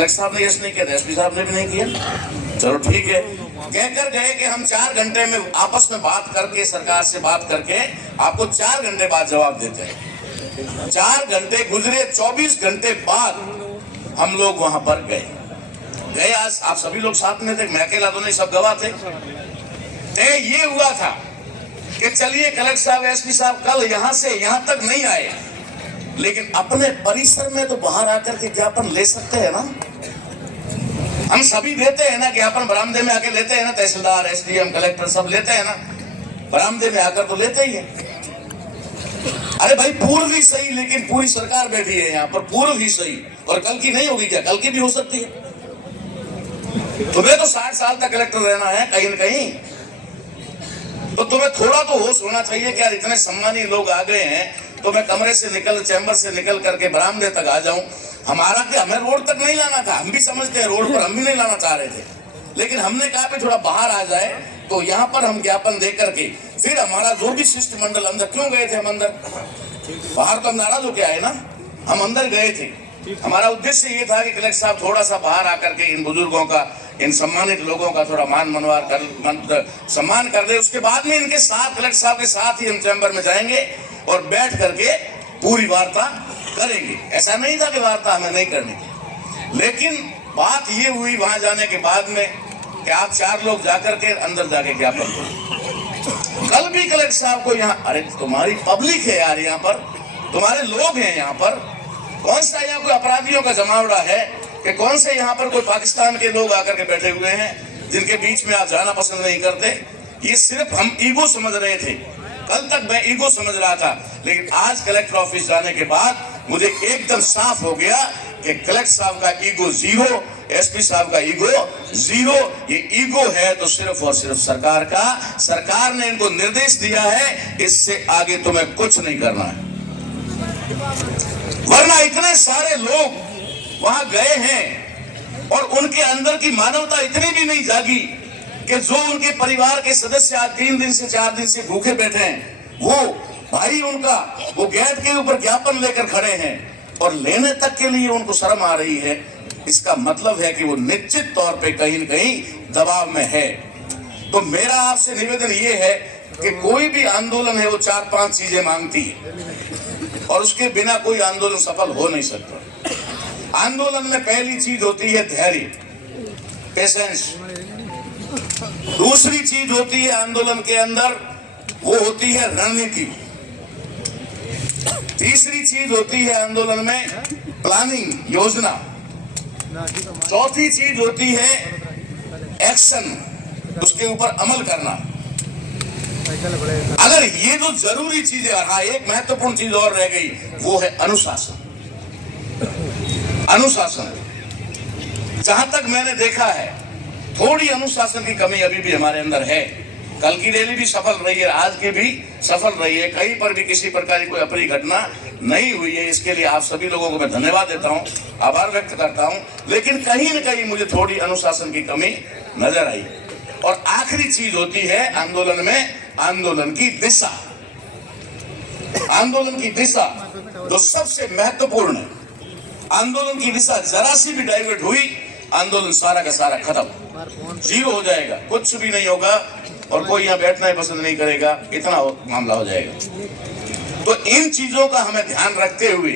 Collector साहब ने yes नहीं किया, एसपी साहब ने भी नहीं किया। चलो ठीक है, कहकर गए कि हम 4 घंटे में आपस में बात करके, सरकार से बात करके आपको 4 घंटे बाद जवाब देते हैं। 4 घंटे गुजरे, 24 घंटे बाद हम लोग वहां पर गए। आज आप सभी लोग साथ में थे, मैं अकेला तो नहीं, सब गवाह थे। तय ये हुआ था कि चलिए कलेक्टर साहब, एसपी साहब कल यहां से यहां तक नहीं आए, लेकिन अपने परिसर में तो बाहर आकर के ज्ञापन ले सकते हैं ना। हम सभी देते हैं ना ज्ञापन, बरामदे में आके लेते हैं ना, तहसीलदार, एसडीएम, कलेक्टर सब लेते हैं ना, बरामदे में आकर तो लेते ही है। अरे भाई पूर्व ही सही, लेकिन पूरी सरकार बैठी है यहाँ पर, पूर्व ही सही, और कल की नहीं होगी क्या? कल की भी हो सकती है। तुम्हें तो 60 साल तक कलेक्टर रहना है कहीं न कहीं, तो तुम्हें थोड़ा तो होश होना चाहिए कि यार इतने सम्मानीय लोग आ गए हैं, तो मैं कमरे से निकल, चैम्बर से निकल करके बरामदे तक आ जाऊं। हमारा क्या, हमें रोड तक नहीं लाना था, हम भी समझते हैं रोड पर हम भी नहीं लाना चाह रहे थे, लेकिन हमने कहा कि थोड़ा बाहर आ जाए, तो यहाँ पर हम ज्ञापन दे करके फिर हमारा जो भी शिष्टमंडल, अंदर क्यों गए थे हम अंदर, बाहर तो हम नाराज होके आए ना, हम अंदर गए थे। हमारा उद्देश्य ये था कि कलेक्टर साहब थोड़ा सा बाहर आकर के इन बुजुर्गों का, इन सम्मानित लोगों का थोड़ा मान मनवार कर, सम्मान कर दे। उसके बाद में इनके साथ, कलेक्टर साहब के साथ ही हम चैम्बर में जाएंगे और बैठ करके पूरी वार्ता करेंगे। ऐसा नहीं था कि वार्ता हमें नहीं करनी थी, लेकिन बात ये हुई वहां जाने के बाद में कि आप 4 लोग जाकर के अंदर जाके ज्ञापन करो। कल भी कलेक्टर साहब को यहाँ, अरे तुम्हारी पब्लिक है यार, यहाँ पर तुम्हारे लोग हैं, यहाँ पर कौन सा यहाँ कोई अपराधियों का जमावड़ा है कि कौन से यहाँ पर कोई पाकिस्तान के लोग आकर के बैठे हुए हैं जिनके बीच में आप जाना पसंद नहीं करते। ये सिर्फ हम ईगो समझ रहे थे, कल तक मैं ईगो समझ रहा था, लेकिन आज कलेक्टर ऑफिस जाने के बाद मुझे एकदम साफ हो गया कि कलेक्टर साहब का ईगो 0, एसपी साहब का ईगो 0। ये ईगो है तो सिर्फ और सिर्फ सरकार का। सरकार ने इनको निर्देश दिया है, इससे आगे तुम्हें कुछ नहीं करना है, वरना इतने सारे लोग वहां गए हैं और उनके अंदर की मानवता इतनी भी नहीं जागी कि जो उनके परिवार के सदस्य आज 3 दिन से 4 दिन से भूखे बैठे हैं, वो भाई उनका वो गेट के ऊपर ज्ञापन लेकर खड़े हैं और लेने तक के लिए उनको शर्म आ रही है। इसका मतलब है कि वो निश्चित तौर पे कहीं न कहीं दबाव में है। तो मेरा आपसे निवेदन ये है कि कोई भी आंदोलन है वो 4-5 चीजें मांगती है और उसके बिना कोई आंदोलन सफल हो नहीं सकता। आंदोलन में पहली चीज होती है धैर्य, पेशेंस। दूसरी चीज होती है आंदोलन के अंदर, वो होती है रणनीति। तीसरी चीज होती है आंदोलन में प्लानिंग, योजना। चौथी चीज होती है एक्शन, उसके ऊपर अमल करना। अगर ये जो जरूरी चीजें, हाँ एक महत्वपूर्ण चीज और रह गई, वो है अनुशासन। अनुशासन, जहां तक मैंने देखा है थोड़ी अनुशासन की कमी अभी भी हमारे अंदर है। कल की रैली भी सफल रही है, आज की भी सफल रही है, कहीं पर भी किसी प्रकार की कोई अप्रिय घटना नहीं हुई है। इसके लिए आप सभी लोगों को मैं धन्यवाद देता हूं, आभार व्यक्त करता हूं, लेकिन कहीं न कहीं मुझे थोड़ी अनुशासन की कमी नजर आई। और आखिरी चीज होती है आंदोलन में, आंदोलन की दिशा। आंदोलन की दिशा जो सबसे महत्वपूर्ण है। आंदोलन की दिशा जरा सी भी डाइवर्ट हुई, आंदोलन सारा का सारा खत्म, 0 हो जाएगा, कुछ भी नहीं होगा और कोई यहाँ बैठना ही पसंद नहीं करेगा, इतना मामला हो जाएगा। तो इन चीजों का हमें ध्यान रखते हुए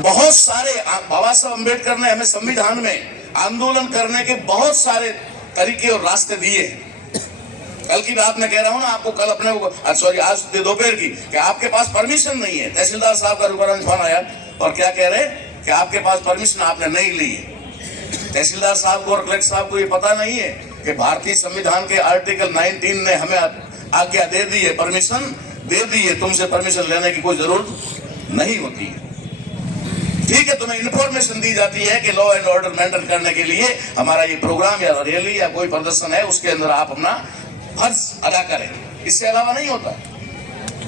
बहुत सारे, बाबा साहब अम्बेडकर ने हमें संविधान में आंदोलन करने के बहुत सारे तरीके और रास्ते दिए। कल की बात मैं कह रहा हूँ ना आपको, कल अपने को सॉरी आज दोपहर की, कि आपके पास परमिशन नहीं है। तहसीलदार साहब का रुपये फोन आया और क्या कह रहे कि आपके पास परमिशन आपने नहीं ली है। तहसीलदार साहब को और कलेक्टर साहब को ये पता नहीं है कि भारतीय संविधान के आर्टिकल 19 ने हमें आज्ञा दे दी है, परमिशन दे दी है, तुमसे परमिशन लेने की कोई जरूरत नहीं होती है। ठीक है, तुम्हें इंफॉर्मेशन दी जाती है कि लॉ एंड ऑर्डर मेंटेन करने के लिए हमारा ये प्रोग्राम या रैली या कोई प्रदर्शन है, उसके अंदर आप अपना फर्ज अदा करें, इससे अलावा नहीं होता।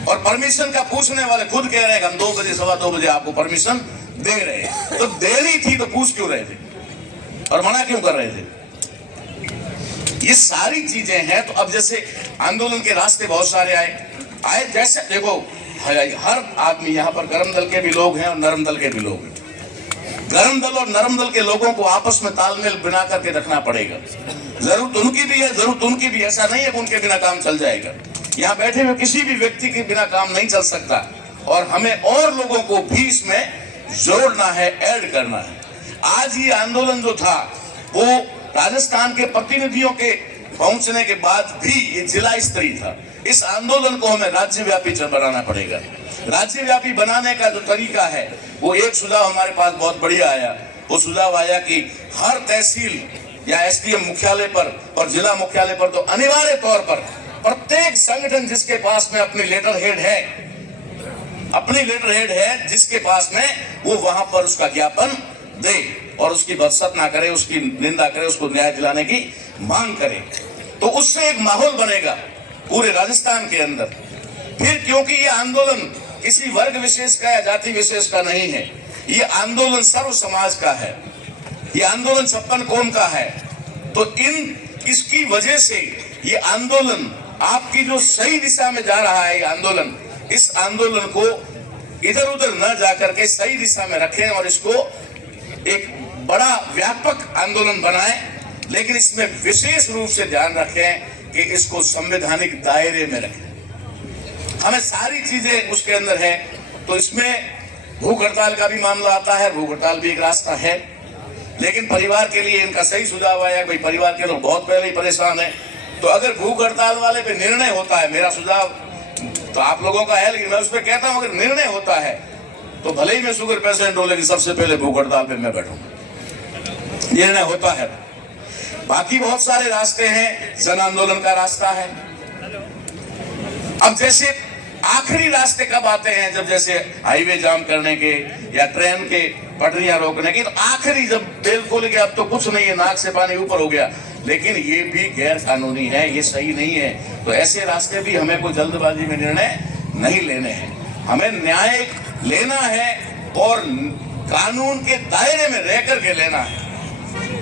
और परमिशन का पूछने वाले खुद कह रहे हैं कि हम 2 बजे 2:15 बजे आपको परमिशन दे रहे हैं। तो देनी थी तो पूछ क्यों रहे थे और मना क्यों कर रहे थे? ये सारी चीजें हैं। तो अब जैसे आंदोलन के रास्ते बहुत सारे आए, जैसे देखो हर आदमी, यहाँ पर गर्म दल के भी लोग हैं और नरम दल के भी लोग हैं। गर्म दल और नरम दल के लोगों को आपस में तालमेल बना करके रखना पड़ेगा। जरूरत उनकी भी है, जरूरत उनकी भी। ऐसा नहीं है कि उनके बिना काम चल जाएगा। यहाँ बैठे हुए किसी भी व्यक्ति के बिना काम नहीं चल सकता और हमें और लोगों को भी इसमें जोड़ना है, ऐड करना है। आज ये आंदोलन जो था वो राजस्थान के प्रतिनिधियों के पहुंचने के बाद भी ये जिला स्तरीय था। इस आंदोलन को हमें राज्यव्यापी बनाना पड़ेगा। राज्यव्यापी बनाने का जो तरीका है वो एक सुझाव हमारे पास बहुत बढ़िया आया। वो सुझाव आया कि हर तहसील या एसडीएम मुख्यालय पर और जिला मुख्यालय पर तो अनिवार्य तौर पर प्रत्येक संगठन जिसके पास में अपनी लेटर हेड है, जिसके पास में वो वहां पर उसका ज्ञापन दे और उसकी बदसत ना करे, उसकी निंदा करे, उसको न्याय दिलाने की मांग करे। तो उससे एक माहौल बनेगा पूरे राजस्थान के अंदर। फिर क्योंकि ये आंदोलन किसी वर्ग विशेष का या जाति विशेष का नहीं है, ये आंदोलन सर्व समाज का है, ये आंदोलन 56 कौम का है। तो इसकी वजह से ये आंदोलन आपकी जो सही दिशा में जा रहा है, ये आंदोलन, इस आंदोलन को इधर उधर न जाकर के सही दिशा में रखें और इसको एक बड़ा व्यापक आंदोलन बनाएं। लेकिन इसमें विशेष रूप से ध्यान रखें कि इसको संवैधानिक दायरे में रखें। हमें सारी चीजें उसके अंदर है। तो इसमें भूख हड़ताल का भी मामला आता है, भूख हड़ताल भी एक रास्ता है। लेकिन परिवार के लिए इनका सही सुझाव आया, भाई परिवार के लोग बहुत पहले ही परेशान है। तो अगर भूख हड़ताल वाले पे निर्णय होता है, मेरा सुझाव तो आप लोगों का है, लेकिन मैं उस पर कहता हूं अगर निर्णय होता है तो भले ही मैं शुगर पेशेंट हूं, लेकिन सबसे पहले भूख हड़ताल पे मैं बैठूंगा। निर्णय होता है। बाकी बहुत सारे रास्ते हैं, जन आंदोलन का रास्ता है। अब जैसे आखिरी रास्ते कब आते हैं, जब जैसे हाईवे जाम करने के या ट्रेन के पटरियां रोकने की, तो आखिरी जब बिल्कुल कि अब तो कुछ नहीं है, नाक से पानी ऊपर हो गया, लेकिन ये भी गैर कानूनी है, ये सही नहीं है। तो ऐसे रास्ते भी हमें कोई जल्दबाजी में निर्णय नहीं लेने हैं। हमें न्याय लेना है और कानून के दायरे में रह करके लेना है।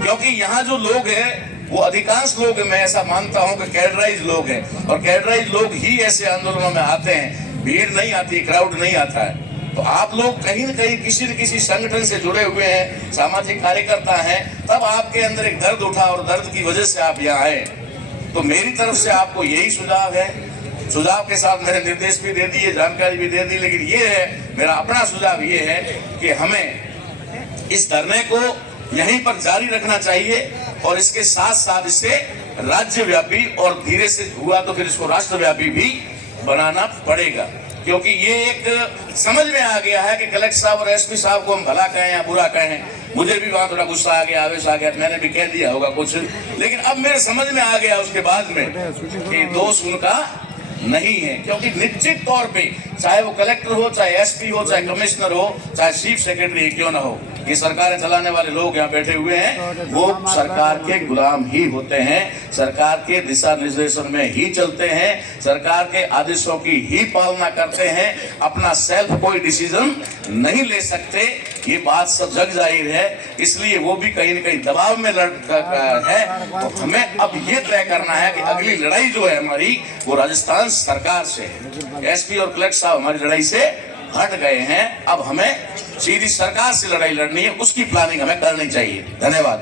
क्योंकि यहाँ जो लोग हैं वो अधिकांश लोग, मैं ऐसा मानता हूं कि कैडराइज लोग हैं, और कैडराइज लोग ही ऐसे आंदोलनों में आते हैं। भीड़ नहीं आती, क्राउड नहीं आता है। तो आप लोग कहीं न कहीं किसी न किसी संगठन से जुड़े हुए हैं, सामाजिक कार्यकर्ता हैं, तब आपके अंदर एक दर्द उठा और दर्द की वजह से आप यहाँ आए। तो मेरी तरफ से आपको यही सुझाव है। सुझाव के साथ मैंने निर्देश भी दे दिए, जानकारी भी दे दी, लेकिन ये है मेरा अपना सुझाव ये है कि हमें इस धरने को यहीं पर जारी रखना चाहिए और इसके साथ साथ इसे राज्यव्यापी और धीरे से हुआ तो फिर इसको राष्ट्रव्यापी भी बनाना पड़ेगा। क्योंकि ये एक समझ में आ गया है कि कलेक्टर साहब और एसपी साहब को हम भला कहें या बुरा कहें। मुझे भी वहां थोड़ा गुस्सा आ गया, आवेश आ गया, मैंने भी कह दिया होगा कुछ, लेकिन अब मेरे समझ में आ गया उसके बाद में कि दोष उनका नहीं है। क्योंकि निश्चित तौर पे चाहे वो कलेक्टर हो, चाहे एसपी हो, चाहे कमिश्नर हो, चाहे चीफ सेक्रेटरी क्यों ना हो, ये सरकारें चलाने वाले लोग यहाँ बैठे हुए हैं, वो सरकार के गुलाम ही होते हैं, सरकार के दिशा निर्देशन में ही चलते हैं, सरकार के आदेशों की ही पालना करते हैं, अपना सेल्फ कोई डिसीजन नहीं ले सकते। ये बात सब जग जाहिर है। इसलिए वो भी कहीं न कहीं दबाव में है। तो हमें अब ये तय करना है कि अगली लड़ाई जो है हमारी, वो राजस्थान सरकार से है। एसपी और कलेक्टर साहब हमारी लड़ाई से हट गए हैं। अब हमें सीधी सरकार से लड़ाई लड़नी है, उसकी प्लानिंग हमें करनी चाहिए। धन्यवाद।